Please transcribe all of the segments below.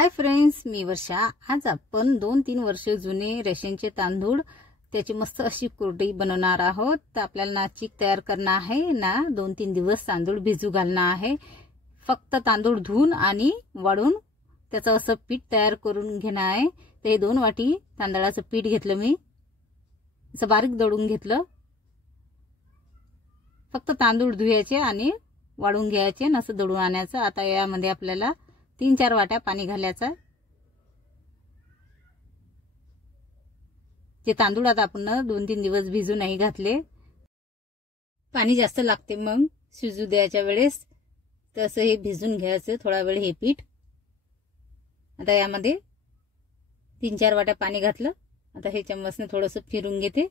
Hi friends, मी वर्षा। आज आपण 2-3 वर्ष जुने रेशनचे तांदूळ त्याची मस्त अशी कुरडई बनवणार आहोत। तर आपल्याला ना चीक तयार करना आहे ना 2-3 दिवस तांदूळ भिजू घालना आहे। फक्त तांदूळ धुवून आणि वाळून त्याचं असं पीठ तयार करून घेणं आहे। तर हे 2 वाटी तांदळाचं पीठ घेतलं मी, असं बारीक दळून घेतलं। फक्त तांदूळ धुवायचे आणि वाळून घ्यायचे आणि असं दळून आणायचं। आता यामध्ये आपल्याला 3-4 वाट्या पाणी घालायचं। जे तांदूळ आता आपण 2-3 दिवस भिजू नाही घातले, पाणी जास्त लागते मग शिजू द्यायच्या वेळेस, तसं हे भिजून घ्यायचं थोडा वेळ हे पीठ। आता यामध्ये 3-4 वाट्या पाणी घातलं। आता हे चम्मचने थोडंसं फिरून घेते,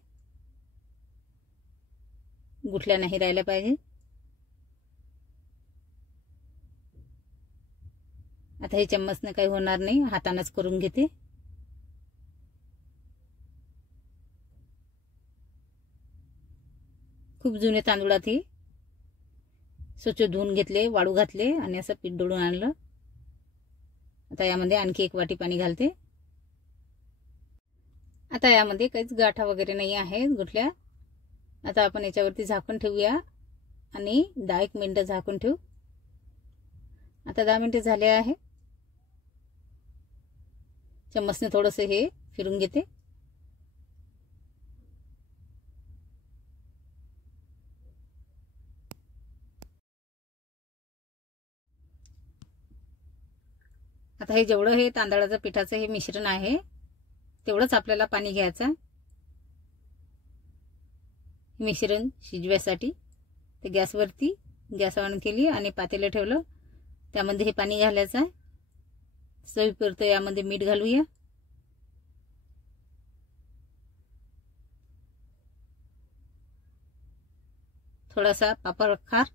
गुठल्या नाही राहिल्या पाहिजे। आता हे चम्मचने काही होणार नाही, हातानेच करून घेते। खूप जुने तांदूळात हे स्वच्छ धुवून घेतले, वाळू घातले आणि असं पीठ दळून आणलं। आता यामध्ये आणखी 1 वाटी पाणी घालते। आता यामध्ये काहीच गाठा वगैरे नाही आहे गुठल्या। आता आपण याच्यावरती झाकण ठेवूया आणि 10 मिनिटं झाकून ठेवू। आता 10 मिनिटं झाले आहे। चम्मचने थोडंसं हे फिरून घेते। आता हे जेवढं हे तांदळाचं पिठाचं हे मिश्रण आहे तेवढंच आपल्याला पाणी घ्यायचं। मिश्रण शिजवायसाठी ते गॅसवरती गॅस ऑन केली आणि पातेलं ठेवलं, त्यामध्ये हे पाणी घालायचं आहे। चवीपुरतं यामध्ये मीठ घालूया। थोडासा पापड खार,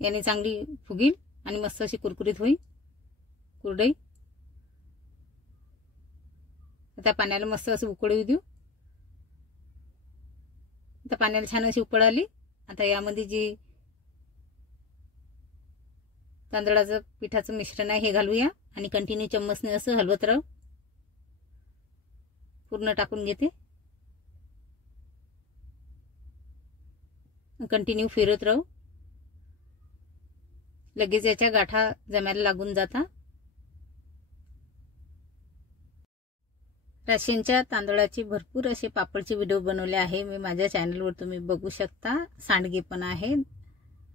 याने चांगली फुगील आणि मस्त अशी कुरकुरीत होईल कुरडई। आता पाण्याला मस्त असं उकळू देऊ। आता पाण्याला छान अशी उकळ आली। आता यामध्ये जी तांदळाचं पिठाचं मिश्रण आहे हे घालूया आणि कंटिन्यू चम्मचने असं हलवत राहू। पूर्ण टाकून घेते, कंटिन्यू फिरत राहू। लगेच याच्या गाठा जमायला लागून जाता। रेशनच्या तांदळाची भरपूर असे पापडचे व्हिडिओ बनवले आहे मी माझ्या चॅनलवर, तुम्ही बघू शकता। सांडगे पण आहे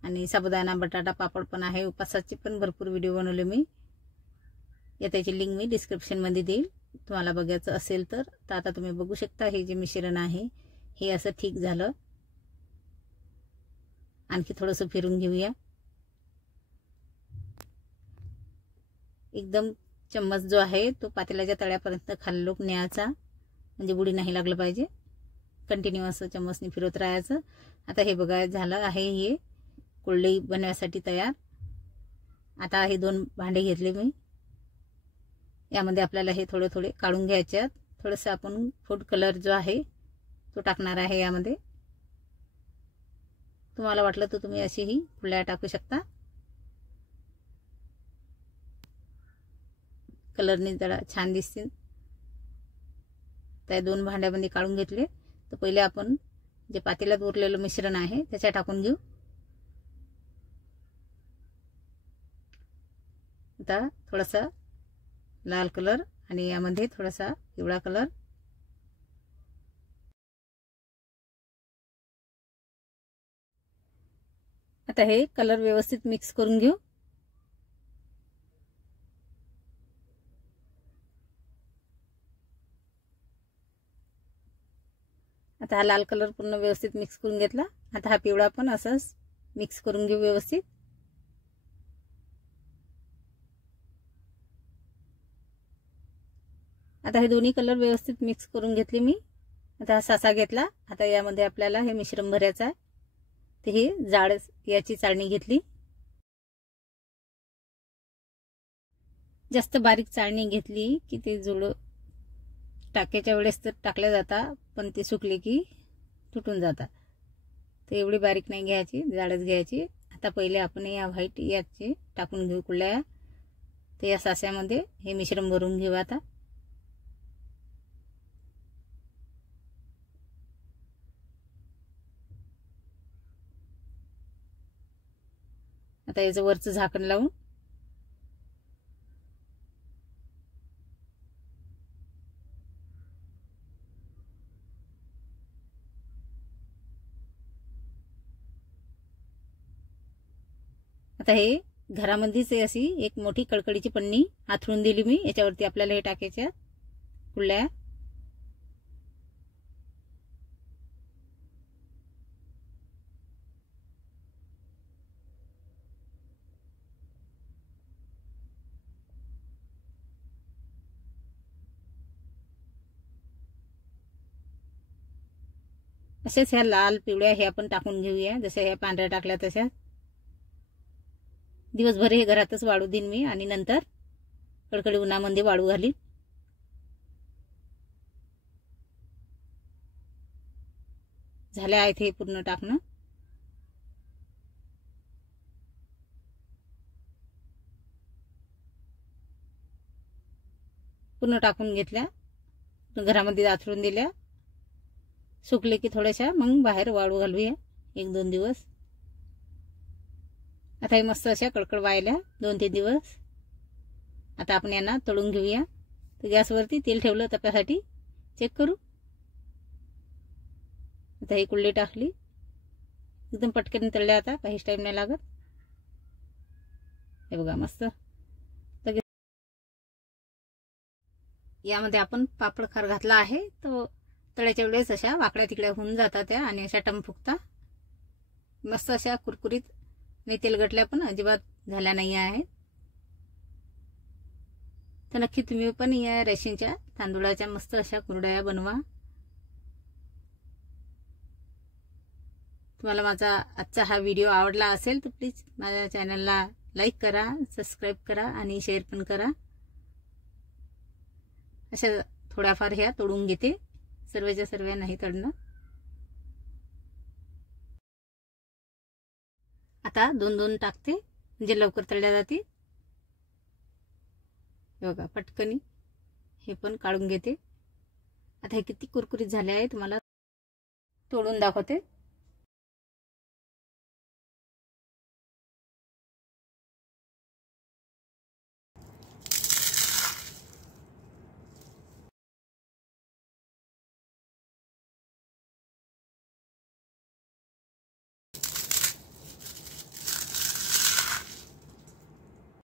आणि साबुदाणा बटाटा पापड पण आहे। उपासाचे पण भरपूर व्हिडिओ बनवले मी, या त्याची लिंक मी डिस्क्रिप्शन मध्ये देईल तुम्हाला बघायचं असेल तर। आता तुम्ही बघू शकता हे जे मिश्रण आहे हे असं ठीक झालं। आणखी थोडंसं फिरून घेऊया। एकदम चम्मच जो आहे तो पातेल्याच्या तळ्यापर्यंत खाली न्यायचा, म्हणजे बुडी नाही लागलं पाहिजे। कंटिन्यू असं चम्मचने फिरवत राहायचं। आता हे बघा झालं आहे हे कुरडई बनवण्यासाठी तयार। आता हे 2 भांडे घेतले मी, यामध्ये आपल्याला हे थोडे थोडे काढून घ्यायचे आहेत। थोडंसं आपण फूड कलर जो आहे तो टाकणार आहे यामध्ये। तुम्हाला वाटलं तर तुम्ही अशीही कुरड्या टाकू शकता, कलरने जरा छान दिसतील। त्या 2 भांड्यामध्ये काढून घेतले। तर पहिले आपण जे पातेल्यात उरलेलं मिश्रण आहे त्याच्या टाकून घेऊ। आता थोडासा लाल कलर आणि यामध्ये थोडासा पिवळा कलर। आता हे कलर व्यवस्थित मिक्स करून घेऊ। आता हा लाल कलर पूर्ण व्यवस्थित मिक्स करून घेतला। आता हा पिवळा पण असंच मिक्स करून घेऊ व्यवस्थित। आता हे दोन्ही कलर व्यवस्थित मिक्स करून घेतले मी। आता हा साचा घेतला। आता यामध्ये आपल्याला हे मिश्रण भरायचं आहे। तर हे जाड याची चाळणी घेतली, जास्त बारीक चाळणी घेतली की ते जुळ टाकायच्या वेळेस तर टाकल्या जातात, पण ते सुकले की तुटून जातात। तर एवढी बारीक नाही घ्यायची, जाडच घ्यायची। आता पहिले आपण या व्हाईट याचे टाकून घेऊ कुळ्या. तर या साच्यामध्ये हे मिश्रण भरून घेऊ. आता याचं वरचं झाकण लावून आता हे घरामध्येच अशी एक मोठी कडकडीची पन्नी हातरून दिली मी. याच्यावरती आपल्याला हे टाकायच्या कुळ्या. अशाच ह्या लाल पिवळ्या हे आपण टाकून घेऊया. जशा ह्या पांढऱ्या टाकल्या तशा. दिवसभर हे घरातच वाळू देईन मी आणि नंतर कडकडी उन्हामध्ये वाळू घालीन. झाले आहेत हे पूर्ण टाकणं. पूर्ण टाकून घेतल्या. घरामध्ये आथरून दिल्या. सुकले की थोड्याशा मग बाहेर वाळू घालूया 1-2 दिवस. आता हे मस्त अशा कडकड वाळल्या 2-3 दिवस. आता आपण यांना तळून घेऊया. तर गॅसवरती तेल ठेवलं तपासाठी. चेक करू. आता ही कुळली टाकली. एकदम पटकन तळल्या. आता काहीच टाइम नाही लागत. हे बघा मस्त. यामध्ये आपण पापड खार घातला आहे. तो तळ्याच्या वेळेस अशा वाकड्या तिकड्या होऊन जातात त्या आणि अशा टमफुकता मस्त अशा कुरकुरीत आणि तेलगटल्या पण अजिबात झाल्या नाही आहेत. तर नक्की तुम्ही पण या रेशनच्या तांदूळाच्या मस्त अशा कुरडया बनवा. तुम्हाला माझा आजचा हा व्हिडिओ आवडला असेल तर प्लीज माझ्या चॅनलला लाईक करा, सबस्क्राईब करा आणि शेअर पण करा. अशा थोड्याफार ह्या तोडून घेते. सर्वच्या सर्व नाही तळणं. आता 2-2 टाकते म्हणजे लवकर तळल्या जाते. बघा पटकनी हे पण काढून घेते. आता हे किती कुरकुरीत झाले आहे तुम्हाला तोडून दाखवते.